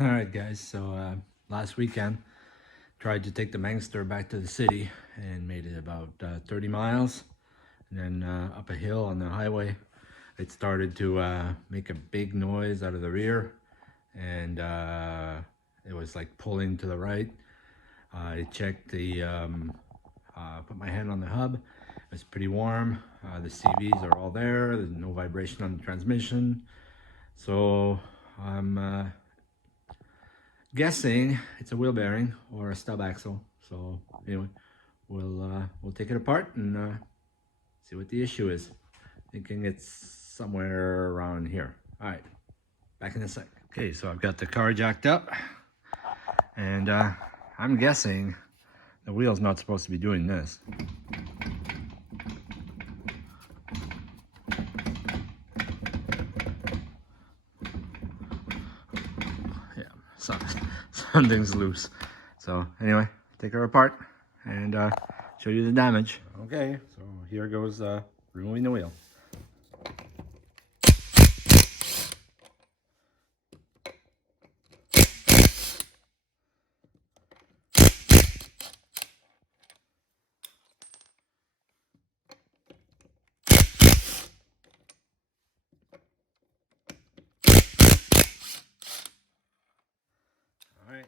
All right, guys. So last weekend, tried to take the Manxter back to the city and made it about 30 miles. And then up a hill on the highway, it started to make a big noise out of the rear, and it was like pulling to the right. I checked put my hand on the hub. It's pretty warm. The CVs are all there. There's no vibration on the transmission. So I'm guessing it's a wheel bearing or a stub axle. So anyway, we'll take it apart and see what the issue is. Thinking it's somewhere around here. All right, back in a sec. Okay, so I've got the car jacked up, and I'm guessing the wheel's not supposed to be doing this. Yeah, so something's loose. So anyway, take her apart and show you the damage. Okay, so here goes removing the wheel. All right.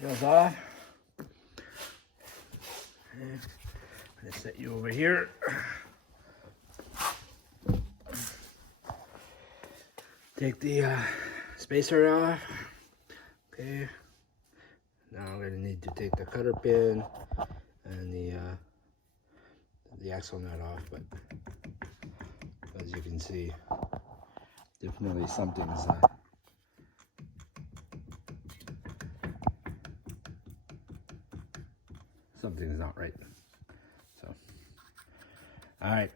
Wheels off. And I'm gonna set you over here. Take the spacer off. Okay. Now I'm gonna need to take the cutter pin and the axle nut off, but as you can see, definitely something's not right. So, all right,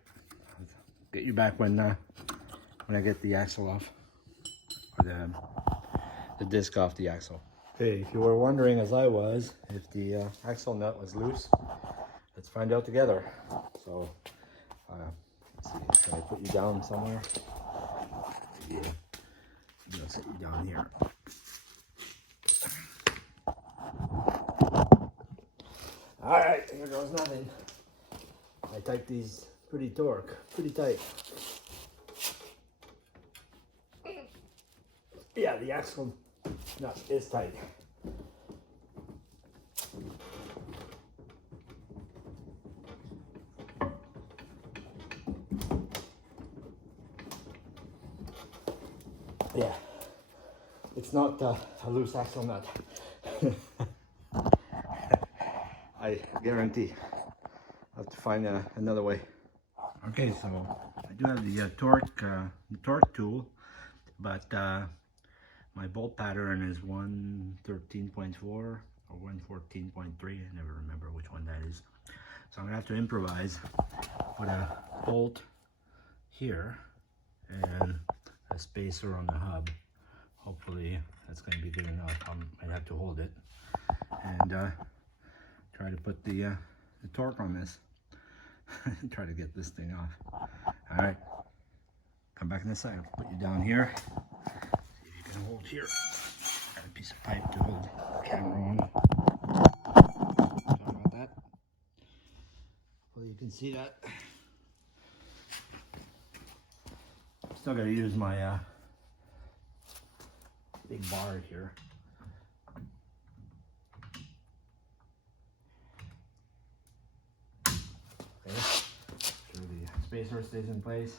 I'll get you back when I get the axle off, or the disc off the axle. Okay, if you were wondering, as I was, if the axle nut was loose, let's find out together. So, let's see, can I put you down somewhere? Yeah, I'll set you down here. All right, here goes nothing. I tight these pretty tight. Yeah, the axle nut is tight. Yeah, it's not a loose axle nut. I guarantee I'll have to find another way. Okay, so I do have the torque tool, but my bolt pattern is 113.4 or 114.3. I never remember which one that is. So I'm gonna have to improvise. Put a bolt here and a spacer on the hub. Hopefully that's gonna be good enough. I might have to hold it and try to put the torque on this. Try to get this thing off. All right, come back in a second. Put you down here. See if you can hold here. Got a piece of pipe to hold the camera on. Sorry about that. Well, you can see that. Still gotta use my big bar here. Okay, sure the spacer stays in place,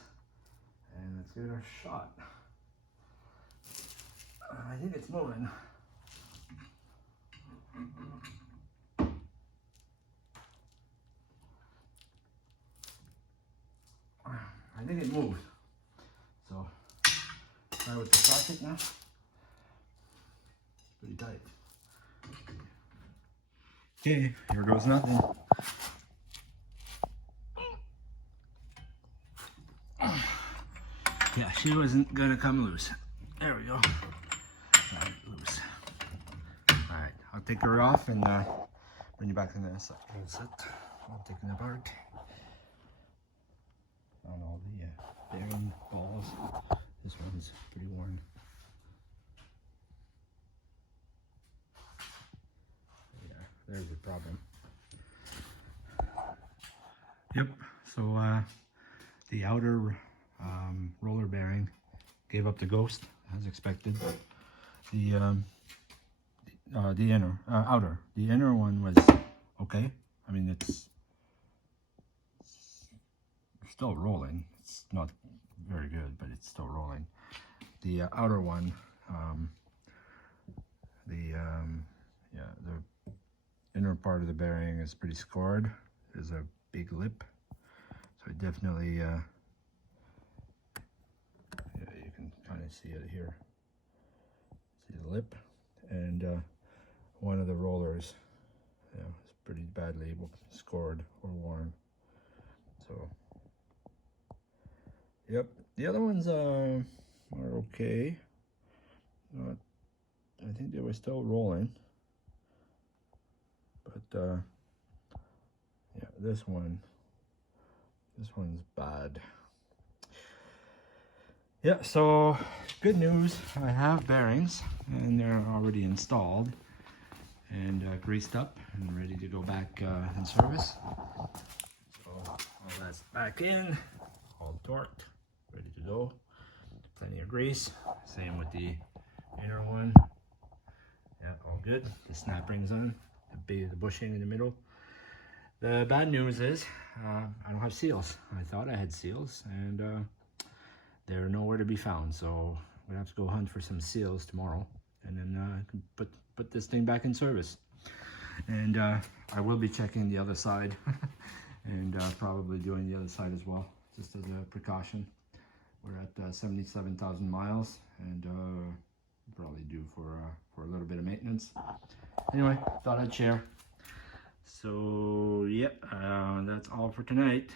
and let's give it a shot. I think it's moving. I think it moved. So try with the socket now. Pretty tight. Okay, here goes nothing. Yeah, she wasn't gonna come loose. There we go. Got it loose. All right, I'll take her off and bring you back in a sec. All set. I'll take it apart. On all the bearing balls. This one's pretty worn. Yeah, there's the problem. Yep, so the outer roller bearing gave up the ghost as expected. The inner one was okay. I mean, it's still rolling. It's not very good, but it's still rolling. The outer one, the inner part of the bearing is pretty scored. There's a big lip, so it definitely, yeah, you can kind of see it here. See the lip, and one of the rollers, yeah, is pretty badly scored or worn. So, yep, the other ones are okay. I think they were still rolling, but yeah, this one's bad. Yeah, so good news, I have bearings and they're already installed and greased up and ready to go back in service. So all that's back in, all torqued, ready to go. Plenty of grease. Same with the inner one. Yeah, all good. The snap rings on, the bushing in the middle. The bad news is I don't have seals. I thought I had seals, and they're nowhere to be found. So I'm gonna have to go hunt for some seals tomorrow, and then put this thing back in service. And I will be checking the other side, and probably doing the other side as well, just as a precaution. We're at 77,000 miles, and probably due for a little bit of maintenance. Anyway, thought I'd share. So yeah, that's all for tonight.